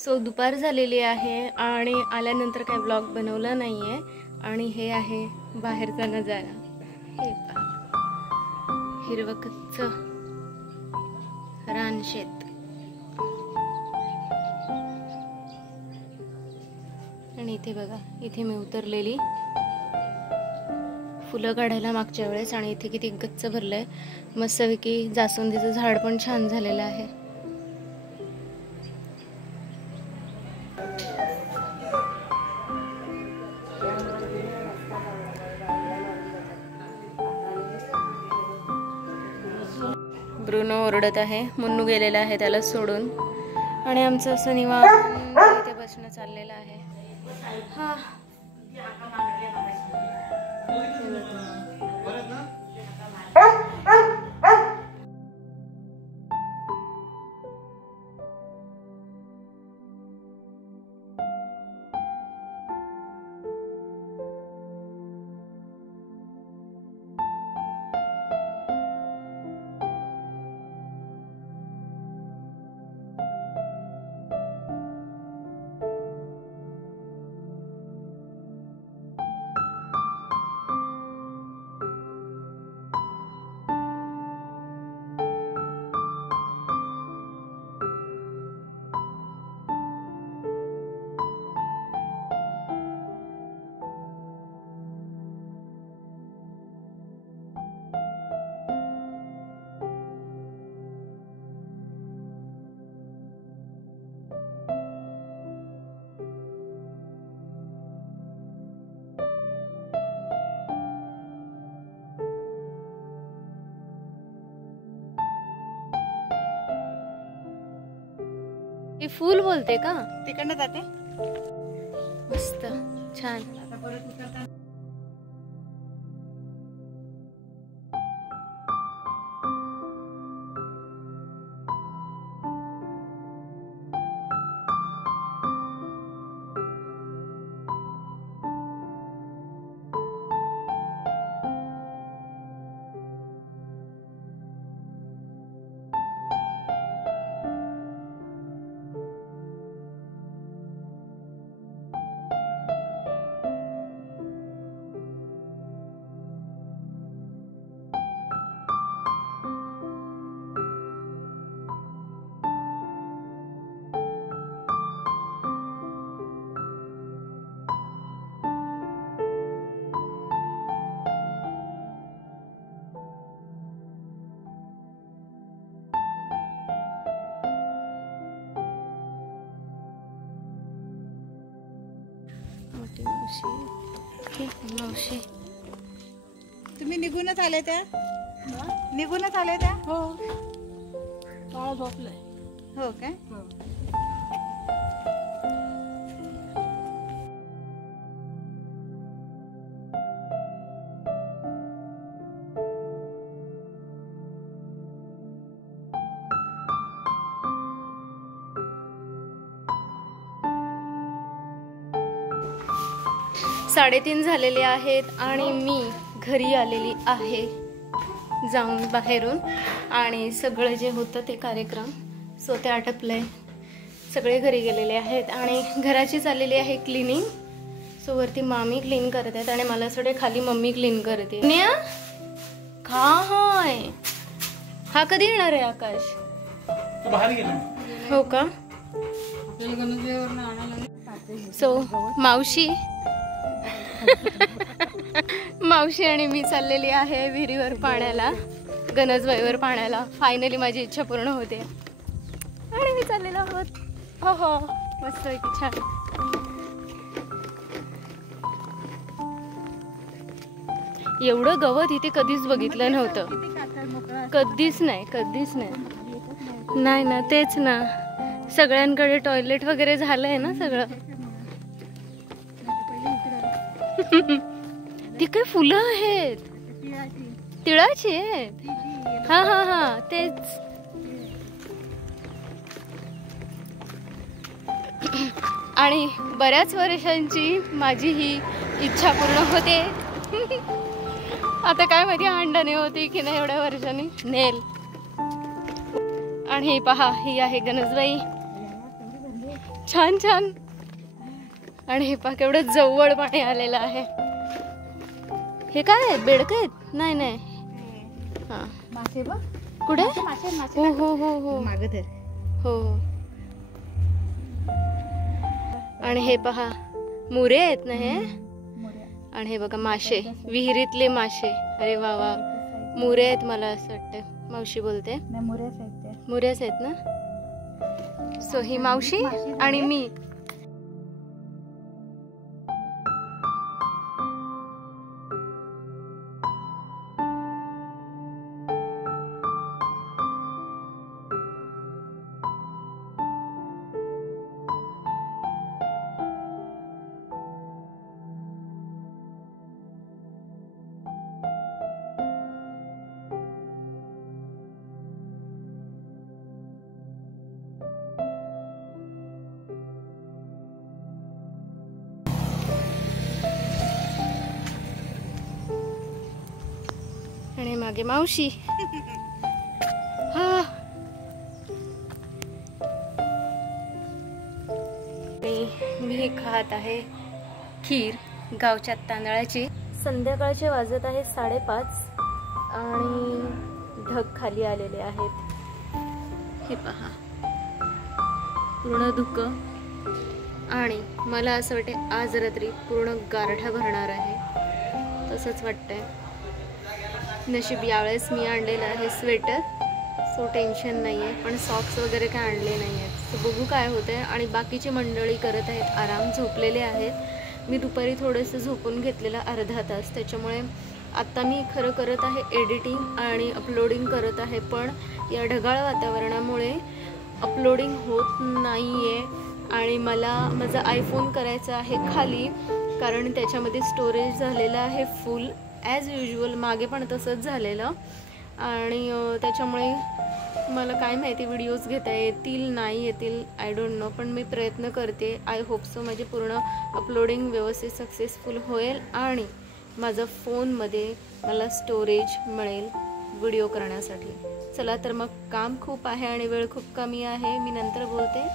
So दुपार झालेली आहे आणि आल्यानंतर काही व्लॉग बनवला नाही आहे. आणि हे आहे बाहेरचा नजारा. हे पहा, हिरवं कच्च रानशेत. आणि इथे बघा, इथे मी उतरलेली फुलं काढायला मागच्या वेळेस आणि इथे किती गच्च भरलंय. मस्तपैकी जास्वंदीचं झाड पण छान झालेलं आहे. ब्रुनो ओरडत आहे, मुन्नू गेलेला आहे त्याला सोडून. आणि आमचं असं निवांत इथे बसणं चाललेलं आहे. हा हे फूल बोलते का? तिकडनं जाते. मस्त छान. 900. तुम्ही निघूनच आले त्या? निघूनच आले त्या? हो. बाळा झोपलंय. हो काय? 3:30 झालेले आहेत आणि मी घरी आलेली आहे जाऊन बाहेरून. आणि सगळं जे होतं ते कार्यक्रम सो ते आटपलंय. सगळे घरी गेलेले आहेत आणि घराची चाललेली आहे क्लिनिंग. सो वरती मामी क्लीन करत आहेत आणि मला सगळे खाली मम्मी क्लीन करते. खा हाय, हा कधी येणार आहे आकाश? बाहेर गेला. हो का? सो मावशी आणि मी चाललेली आहे विहिरीवर पाण्याला, गणजबाईवर पाण्याला. फायनली माझी इच्छा पूर्ण होते आणि मी चाललेलो आहोत. हो हो, मस्त आहे की छान. एवढं गवत इथे कधीच बघितलं नव्हतं. कधीच नाही, कधीच नाही. नाही ना, तेच ना. सगळ्यांकडे टॉयलेट वगैरे झालंय ना सगळं. ती काय फुलं आहेत? तिळाची आहेत? हा हा हा, तेच. आणि बऱ्याच वर्षांची माझी ही इच्छा पूर्ण होते. आता काय माहिती अंडाने होती की नाही एवढ्या वर्षांनी. नेल. आणि पहा, ही आहे गणजबाई. छान छान. आणि हे पहा केवढं जवळ पाणी आलेलं आहे. हे काय आहेत, बेडकं आहेत? नाही नाही. हा मासे बघ कुठे? हो हो हो हो मागे धर. हो. आणि हे पहा मुरे आहेत ना हे. आणि हे बघा मासे, विहिरीतले मासे. अरे वा वा. मुरे आहेत मला असं वाटतं. मावशी बोलते मुरेच आहेत ना. सो ही मावशी आणि मी. आणि मागे मावशी. हा. मी खात आहे खीर गावच्या तांदळाची. संध्याकाळचे वाजत आहे 5:30 आणि ढग खाली आलेले आहेत. हे पहा पूर्ण धुकं. आणि मला असं वाटते आज रात्री पूर्ण गारठा भरणार आहे, तसंच वाटतंय. नशीब यावेळेस मी आणलेलं आहे स्वेटर, सो टेन्शन नाही आहे. पण सॉक्स वगैरे काय आणले नाही आहेत. सो बघू काय होतं आहे. आणि बाकीची मंडळी करत आहेत आराम, झोपलेले आहेत. मी दुपारी थोडंसं झोपून घेतलेलं अर्धा तास, त्याच्यामुळे आत्ता मी खरं करत आहे एडिटिंग आणि अपलोडिंग करत आहे. पण या ढगाळ वातावरणामुळे अपलोडिंग होत नाही आहे. आणि मला माझा आयफोन करायचा आहे खाली, कारण त्याच्यामध्ये स्टोरेज झालेलं आहे फुल ॲज युजल. मागे पण तसंच झालेलं. आणि त्याच्यामुळे मला काय माहिती व्हिडिओज घेता येतील नाही येतील, आय डोंट नो. पण मी प्रयत्न करते. आय होप सो माझे पूर्ण अपलोडिंग व्यवस्थित सक्सेसफुल होईल आणि माझा फोनमध्ये मला स्टोरेज मिळेल व्हिडिओ करण्यासाठी. चला तर मग काम खूप आहे आणि वेळ खूप कमी आहे. मी नंतर बोलते.